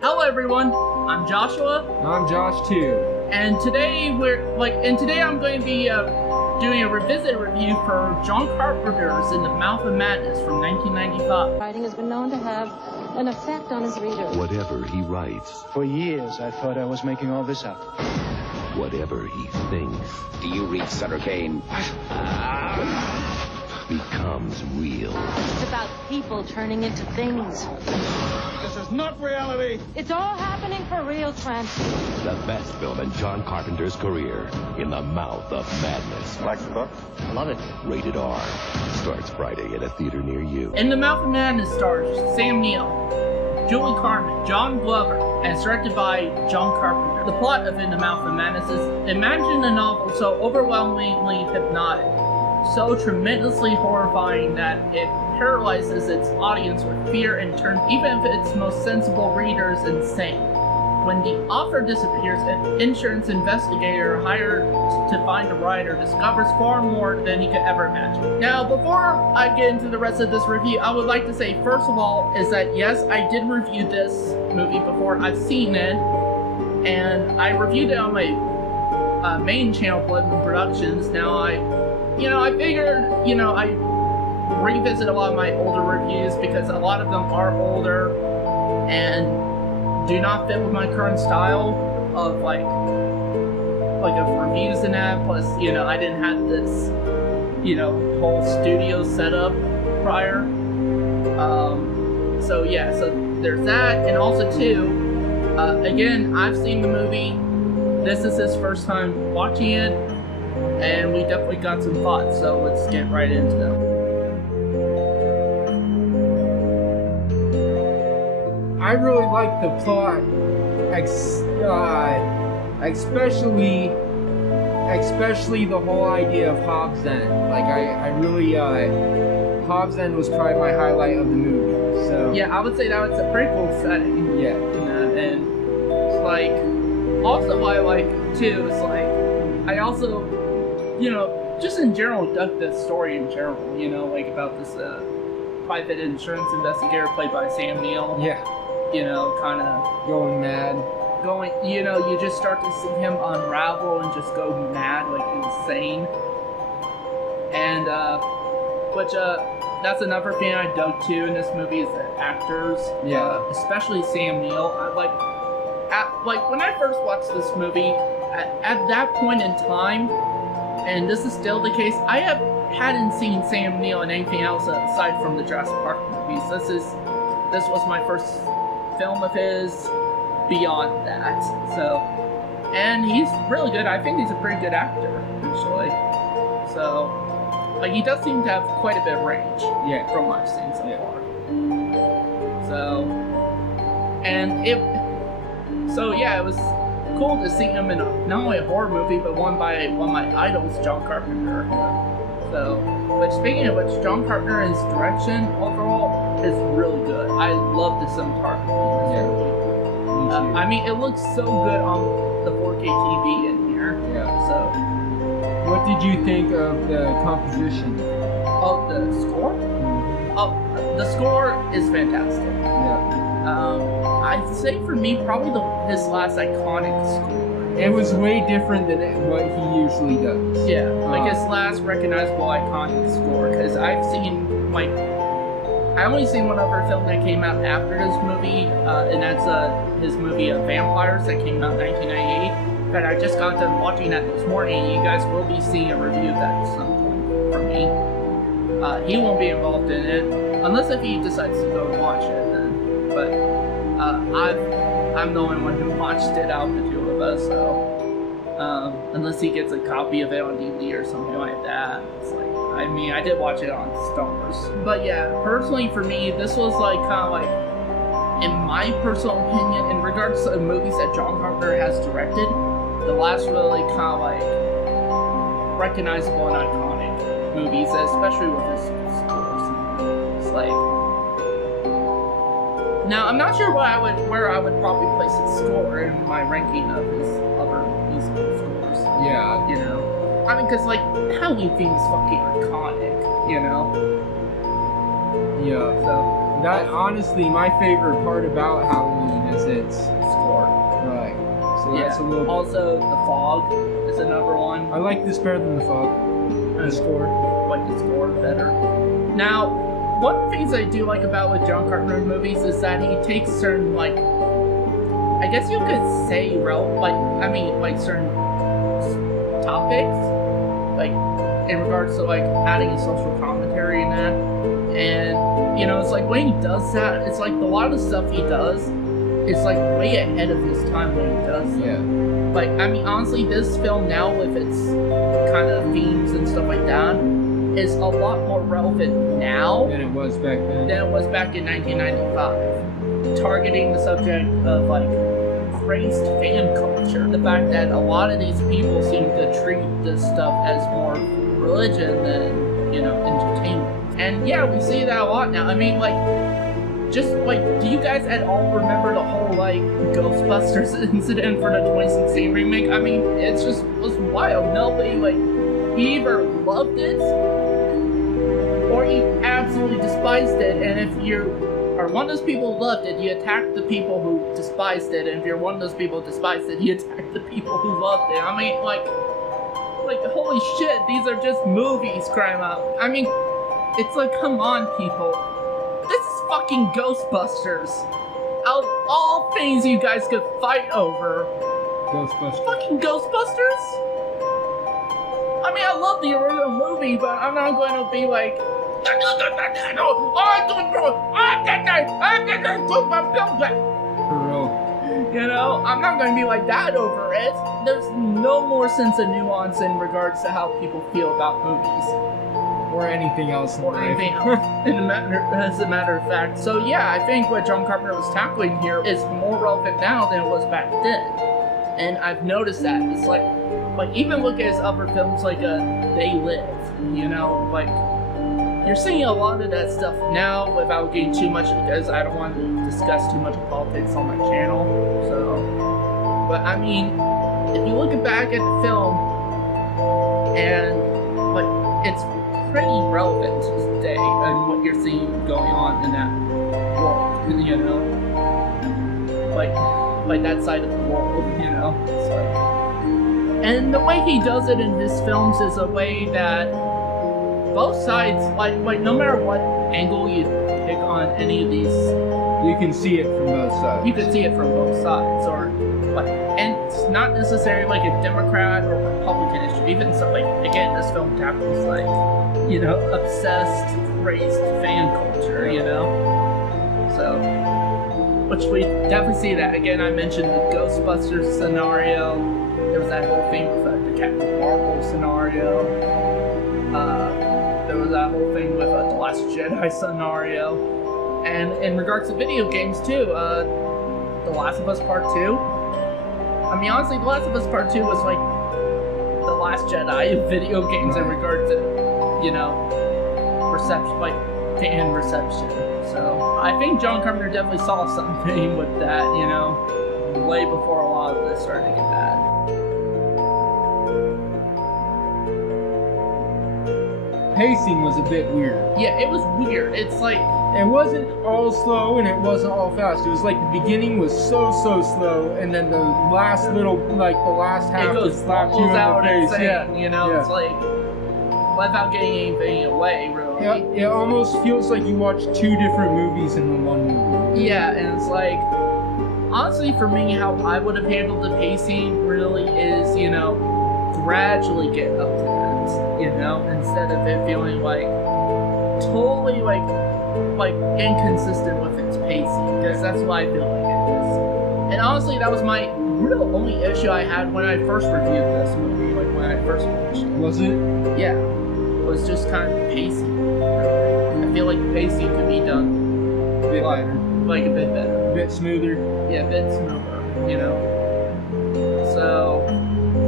Hello everyone, I'm Joshua. I'm Josh too. And today I'm going to be doing a revisit review for John Carpenter's In the Mouth of Madness from 1995. Writing has been known to have an effect on his readers. Whatever he writes, For years, I thought I was making all this up. whatever he thinks, Do you read Sutter Kane? becomes real. It's about people turning into things. This is not reality. It's all happening for real, Trent. The best film in John Carpenter's career, In the Mouth of Madness. Like the book? Love it. Rated R. Starts Friday at a theater near you. In the Mouth of Madness stars Sam Neill, Julie Carmen, John Glover, and it's directed by John Carpenter. The plot of In the Mouth of Madness is: imagine a novel so overwhelmingly hypnotic, so tremendously horrifying that it paralyzes its audience with fear and turns even its most sensible readers insane. When the author disappears, an insurance investigator hired to find the writer discovers far more than he could ever imagine. Now, before I get into the rest of this review, I would like to say, first of all, is that yes, I did review this movie before. I've seen it, and I reviewed it on my main channel, Blood Moon Productions. Now, I figured, I revisit a lot of my older reviews because a lot of them are older and do not fit with my current style of of reviews and that. Plus, I didn't have this, whole studio set up prior. So there's that, and also too, again, I've seen the movie. This is his first time watching it, and we definitely got some thoughts. So let's get right into them. I really like the plot, especially the whole idea of Hobbs End. I really, Hobbs End was probably my highlight of the movie. So Yeah, I would say that was a pretty cool setting. yeah, And it's also what I like too is I also, just in general dug the story in general. About this private insurance investigator played by Sam Neill. yeah, Kind of going mad. you just start to see him unravel and just go mad, insane. And, that's another thing I dug too in this movie is the actors. Yeah. Especially Sam Neill. When I first watched this movie, at that point in time, and this is still the case, I hadn't seen Sam Neill in anything else aside from the Jurassic Park movies. This was my first film of his beyond that. So, and he's really good. I think he's a pretty good actor, actually. So, he does seem to have quite a bit of range. Yeah. From what I've seen so Yeah. far. So, it was cool to see him in not only a horror movie, but one by one of my idols, John Carpenter. So, but speaking of which, John Carpenter and his direction overall is really good. I love the cinematography. Yeah. Me too. It looks so good on the 4K TV in here. Yeah. So, What did you think of the composition? oh, the score? Oh, the score is fantastic. Yeah. I'd say for me, probably his last iconic score. It was way different than what he usually does. Yeah, his last recognizable iconic score. Because I've seen I only seen one other film that came out after this movie, and that's his movie Vampires that came out in 1998. But I just got done watching that this morning, and you guys will be seeing a review of that at some point from me. He won't be involved in it, unless if he decides to go and watch it then. But I'm the only one who watched it out of the two of us, so unless he gets a copy of it on DVD or something like that. It's I did watch it on Stars. But yeah, personally for me, this was in my personal opinion, in regards to movies that John Carpenter has directed, the last really recognizable and iconic movies, especially with his scores. It's now I'm not sure where I would probably place his score in my ranking of his other musical scores. Yeah. Because Halloween theme is fucking iconic. Yeah. So That honestly, my favorite part about Halloween is its score. right. So that's a Yeah. little. Also, the fog is another one. I like this better than the fog. The score. Like the score better. Now, one of the things I do like about with John Carpenter movies is that he takes certain, like, I guess you could say certain topics, like in regards to like adding a social commentary in that, and you know, it's like when he does that, it's like a lot of the stuff he does is like way ahead of his time when he does it. Yeah. Like, I mean, honestly, this film now with its kind of themes and stuff like that is a lot more relevant now Than it was back then. than it was back in 1995. Targeting the subject of, like, crazed fan culture. The fact that a lot of these people seem to treat this stuff as more religion than, you know, entertainment. And yeah, we see that a lot now. I mean, like, just, like, do you guys at all remember the whole, like, Ghostbusters incident for the 2016 remake? I mean, it just was wild. Nobody, like, either loved it or you absolutely despised it, and if you are one of those people who loved it, you attack the people who despised it, and if you're one of those people who despised it, you attack the people who loved it. I mean, like holy shit, these are just movies, crying out. I mean, it's like, come on, people. This is fucking Ghostbusters. Out of all things you guys could fight over, Ghostbusters. fucking Ghostbusters? I mean, I love the original movie, but I'm not going to be like, For real. you know, I'm not going to be like that over it. There's no more sense of nuance in regards to how people feel about movies. Or anything else in Or life. anything else, as a matter of fact. So yeah, I think what John Carpenter was tackling here is more relevant now than it was back then. And I've noticed that. It's like even look at his other films like They Live, you know, like, you're seeing a lot of that stuff now without getting too much, because I don't want to discuss too much politics on my channel. So, but I mean, if you look back at the film, and like, it's pretty relevant to this day and what you're seeing going on in that world, you know, like that side of the world, you know. It's like, and the way he does it in his films is a way that both sides, like no matter what angle you pick on any of these, You can see it from both sides. you can see it from both sides, or like, and it's not necessarily like a Democrat or Republican issue. Even so, like, again, this film tackles like, you know, obsessed, crazed fan culture, you know. So, which we definitely see that. Again, I mentioned the Ghostbusters scenario. There was that whole thing with the Captain Marvel scenario. There was that whole thing with the Last Jedi scenario. And in regards to video games too, The Last of Us Part 2. I mean, honestly, The Last of Us Part 2 was like The Last Jedi of video games in regards to, you know, reception, like fan reception. So I think John Carpenter definitely saw something with that, you know, way before a lot of this started to get bad. Pacing was a bit weird. Yeah, it was weird. It's like, It wasn't all slow and it wasn't all fast. It was like the beginning was so slow, and then the last little, like the last half it goes just slapped you in out the face. insane, Yeah, you know, yeah. it's like, without getting anything away, really. Yeah, it almost feels like you watched two different movies in the one movie. Yeah, and it's like, honestly, for me, how I would have handled the pacing really is, you know, gradually get up to that, you know, instead of it feeling like totally like inconsistent with its pacing, because that's what I feel like it is. And honestly, that was my real only issue I had when I first reviewed this movie, like when I first watched it. Was it? Yeah, was just kind of pacing. I feel like the pacing could be done A bit better. like a bit better. A bit smoother. Yeah, a bit smoother, you know. So,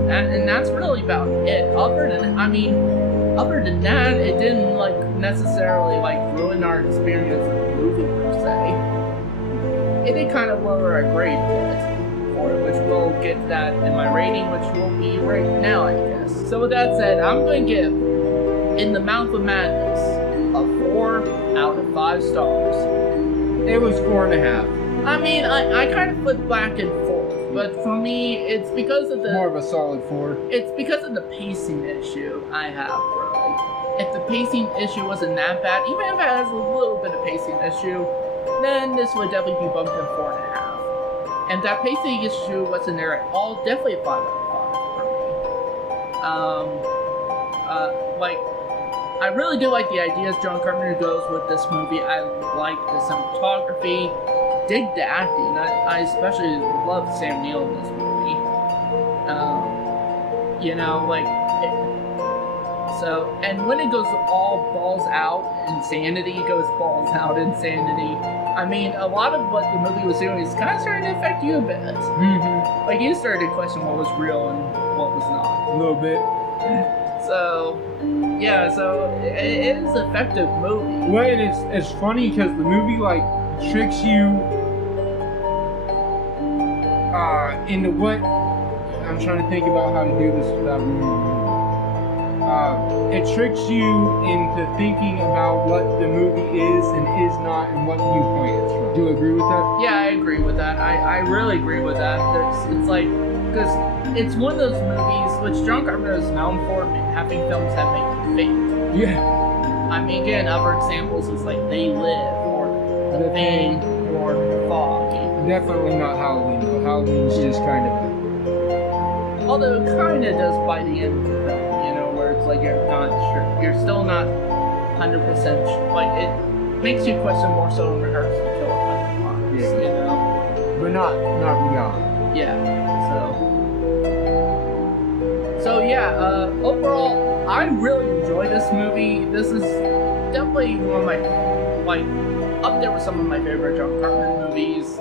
and that's really about it. Other than that, it didn't like necessarily like ruin our experience of the movie per se. It did kind of lower our grade a bit for it, which we'll get that in my rating, which will be right now, I guess. So with that said, I'm going to give In the Mouth of Madness a 4 out of 5 stars. It was 4.5. I mean, I kind of flip back and forth, but for me, it's because of More of a solid 4. It's because of the pacing issue I have, really. If the pacing issue wasn't that bad, even if it has a little bit of pacing issue, then this would definitely be bumped to 4.5. And if that pacing issue wasn't there at all, definitely a 5 out of 5 for me. I really do like the ideas John Carpenter goes with this movie. I like the cinematography, dig the acting. I especially love Sam Neill in this movie. And when it goes all balls out insanity, it goes balls out insanity. I mean, a lot of what the movie was doing is kind of starting to affect you a bit. Mm-hmm. Like, you started to question what was real and what was not. A little bit. So, yeah, so it is an effective movie. Well, and it's funny because the movie, like, tricks you into what... I'm trying to think about how to do this without ruining it tricks you into thinking about what the movie is and is not and what viewpoint it's from. Do you agree with that? Yeah, I agree with that. I really agree with that. It's like, because it's one of those movies which John Carpenter is known for having films that make you think. Yeah. I mean, again, other examples is like They Live or The Thing or Fog. Definitely not Halloween though. Halloween's just kind of... Although it kind of does by the end of the film, where it's like you're not sure, you're still not 100% sure. Like, it makes you question more so in rehearsal kill it, But not beyond. Yeah. So yeah. Overall, I really enjoy this movie. This is definitely one of my up there with some of my favorite John Carpenter movies.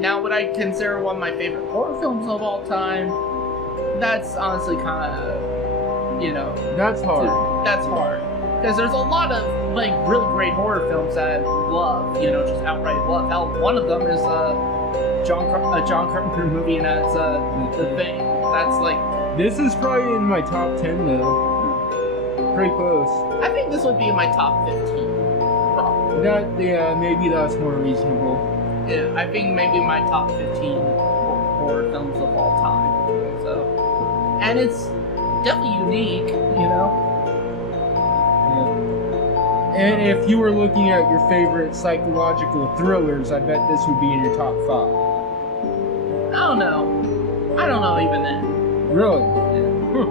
Now, would I consider one of my favorite horror films of all time? That's honestly kind of, That's hard. That's hard. Because there's a lot of, really great horror films that I love, just outright love. Hell, one of them is a John Carpenter movie, and that's The Thing. That's This is probably in my top 10, though. Pretty close. I think this would be in my top 15, probably. Maybe that's more reasonable. Yeah, I think maybe my top 15 horror films of all time. So, and it's definitely unique, Yeah. And if you were looking at your favorite psychological thrillers, I bet this would be in your top 5. I don't know even then. Really? Yeah.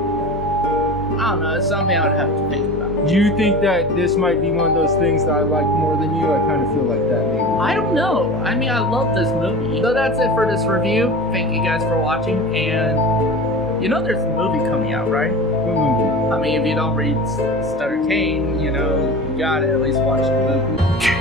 I don't know, it's something I would have to think about. Do you think that this might be one of those things that I like more than you? I kind of feel like that, maybe. I don't know. I mean, I love this movie. So that's it for this review. Thank you guys for watching, and there's a movie coming out, right? What movie? I mean, if you don't read Starter Kane, you gotta at least watch the movie.